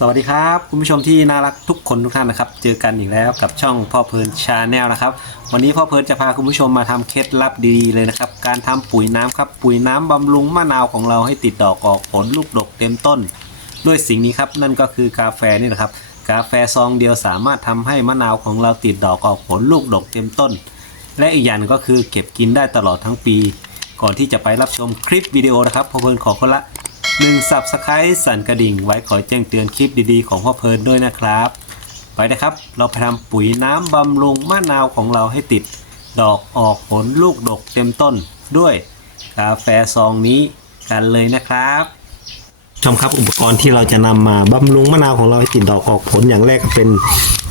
สวัสดีครับ คุณผู้ชมที่น่ารักทุกคนทุกท่านนะครับ เจอกันอีกแล้วกับช่องพ่อเพลินชาแนลนะครับ วันนี้พ่อเพลินจะพาคุณผู้ชมมาทำเคล็ดลับดีๆเลยนะครับ การทำปุ๋ยน้ำครับ ปุ๋ยน้ำบำรุงมะนาวของเราให้ติดดอกออกผลลูกดกเต็มต้น ด้วยสิ่งนี้ครับ นั่นก็คือกาแฟนี่นะครับ กาแฟซองเดียวสามารถทำให้มะนาวของเราติดดอกออกผลลูกดกเต็มต้น และอีกอย่างหนึ่งก็คือเก็บกินได้ตลอดทั้งปี ก่อนที่จะไปรับชมคลิปวิดีโอนะครับพ่อเพลินขอคนละ หนึ่งสับสไครต์สั่นกระดิ่ง ไว้คอยแจ้งเตือนคลิปดีๆ ของพ่อเพลินด้วยนะครับ ไปนะครับ เราไปทำปุ๋ยน้ำบำรุงมะนาวของเราให้ติด ดอกออกผลลูกดกเต็มต้นด้วยกาแฟซองนี้กันเลยนะครับชมครับอุปกรณ์ที่เราจะนำมาบำรุงมะนาวของเราให้ติดดอกออกผลอย่างแรกเป็น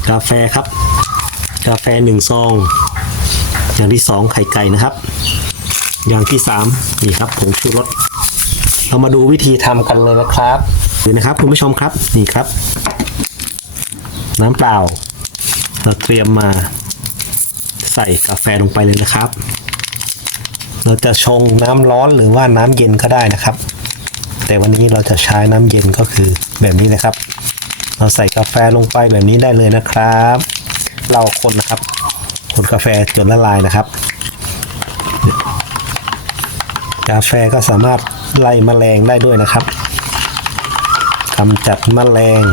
กาแฟครับ กาแฟหนึ่งซอง อย่างที่สองไข่ไก่นะครับ อย่างที่สามนี่ครับผงชูรส เรามาดูวิธีทำกันเลยนะครับดูนะครับคุณผู้ชมครับนี่ครับ น้ำเปล่า เราเตรียมมาใส่กาแฟลงไปเลยนะครับ เราจะชงน้ำร้อนหรือว่าน้ำเย็นก็ได้นะครับ แต่วันนี้เราจะใช้น้ำเย็นก็คือแบบนี้เลยครับ เราใส่กาแฟลงไปแบบนี้ได้เลยนะครับ เราคนนะครับคนกาแฟจนละลายนะครับ กาแฟก็สามารถ ไล่แมลงได้ด้วยนะครับกำจัดแมลง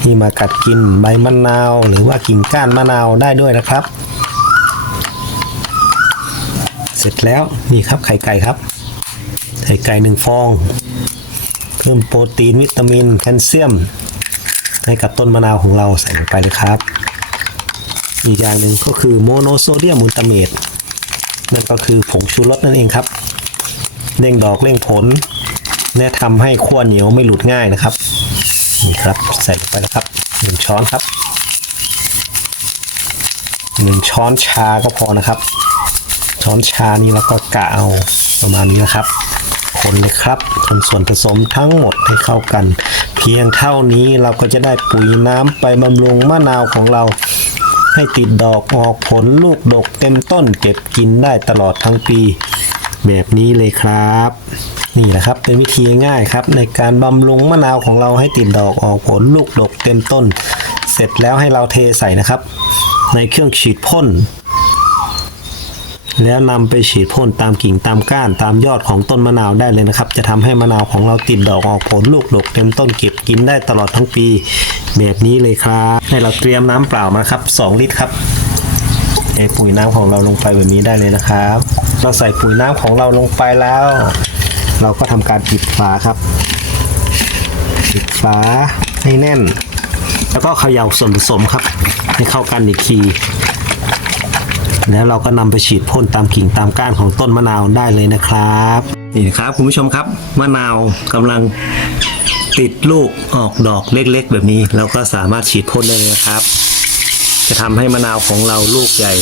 ที่มากัดกินใบมะนาว หรือว่ากิ่งก้านมะนาวได้ด้วยนะครับ เสร็จแล้วนี่ครับไข่ไก่ครับ ไข่ไก่หนึ่งฟอง เพิ่มโปรตีนวิตามินแคลเซียม ให้กับต้นมะนาวของเราใส่ลงไปเลยครับ อีกอย่างหนึ่งก็คือโมโนโซเดียมมูลตาเมตนั่นก็คือผงชูรสนั่นเองครับ เร่งดอกเร่งผล และทำให้ขั้วเหนียวไม่หลุดง่ายนะครับนี่ครับใส่ลงไปนะครับหนึ่งช้อนครับหนึ่งช้อนชาก็พอนะครับ ช้อนชานี้แล้วก็กะเอาประมาณนี้นะครับคนเลยครับคนส่วนผสมทั้งหมดให้เข้ากัน เพียงเท่านี้เราก็จะได้ปุ๋ยน้ำไปบำรุงมะนาวของเรา ให้ติดดอกออกผลลูกดกเต็มต้นเก็บกินได้ตลอดทั้งปี แบบนี้เลยครับ นี่แหละครับเป็นวิธีง่ายครับ ในการบำรุงมะนาวของเราให้ติดดอกออกผลลูกดกเต็มต้น เสร็จแล้วให้เราเทใส่นะครับ ในเครื่องฉีดพ่นแล้วนำไปฉีดพ่นตามกิ่งตามก้านตามยอดของต้นมะนาวได้เลยนะครับ จะทำให้มะนาวของเราติดดอกออกผลลูกดกเต็มต้นเก็บกินได้ตลอดทั้งปี แบบนี้เลยครับ ให้เราเตรียมน้ำเปล่ามาครับ 2 ลิตรครับ เทปุ๋ยน้ำของเราลงไปแบบนี้ได้เลยนะครับ เราใส่ปุ๋ยน้ำของเราลงไปแล้ว เราก็ทำการปิดฝาครับ ปิดฝาให้แน่น แล้วก็เขย่าส่วนผสมครับ ให้เข้ากันอีกทีแล้วเราก็นำไปฉีดพ่นตามกิ่งตามก้านของต้นมะนาวได้เลยนะครับนี่นะครับคุณผู้ชมครับมะนาวกำลังติดลูกออกดอกเล็กๆ แบบนี้ เราก็สามารถฉีดพ่นได้เลยนะครับ จะทำให้มะนาวของเราลูกใหญ่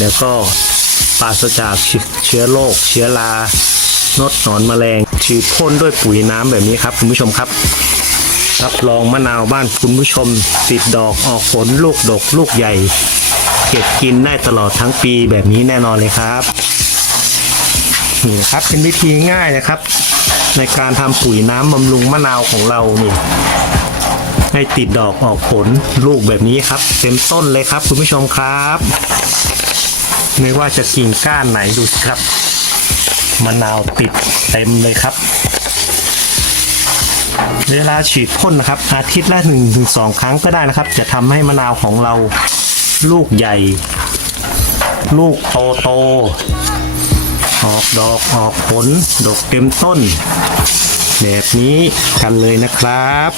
แล้วก็ปราศจากเชื้อโรคเชื้อรานดหนอนแมลงฉีดพ่นด้วยปุ๋ยน้ำแบบนี้ครับ คุณผู้ชมครับรับรองมะนาวบ้านคุณผู้ชม ติดดอกออกผลลูกดกลูกใหญ่ เก็บกินได้ตลอดทั้งปีแบบนี้แน่นอนเลยครับนี่นะครับเป็นวิธีง่ายนะครับ ในการทำปุ๋ยน้ำบำรุงมะนาวของเรานี่ ให้ติดดอกออกผลลูกแบบนี้ครับ เต็มต้นเลยครับคุณผู้ชมครับไม่ว่าจะกิ่งก้านไหนดูสิครับมะนาวติดเต็มเลยครับ เวลาฉีดพ่นนะครับ อาทิตย์ละหนึ่งถึงสองครั้งก็ได้นะครับ จะทำให้มะนาวของเราลูกใหญ่ ลูกโตโตออกดอกออกผลดกเต็มต้น แบบนี้กันเลยนะครับ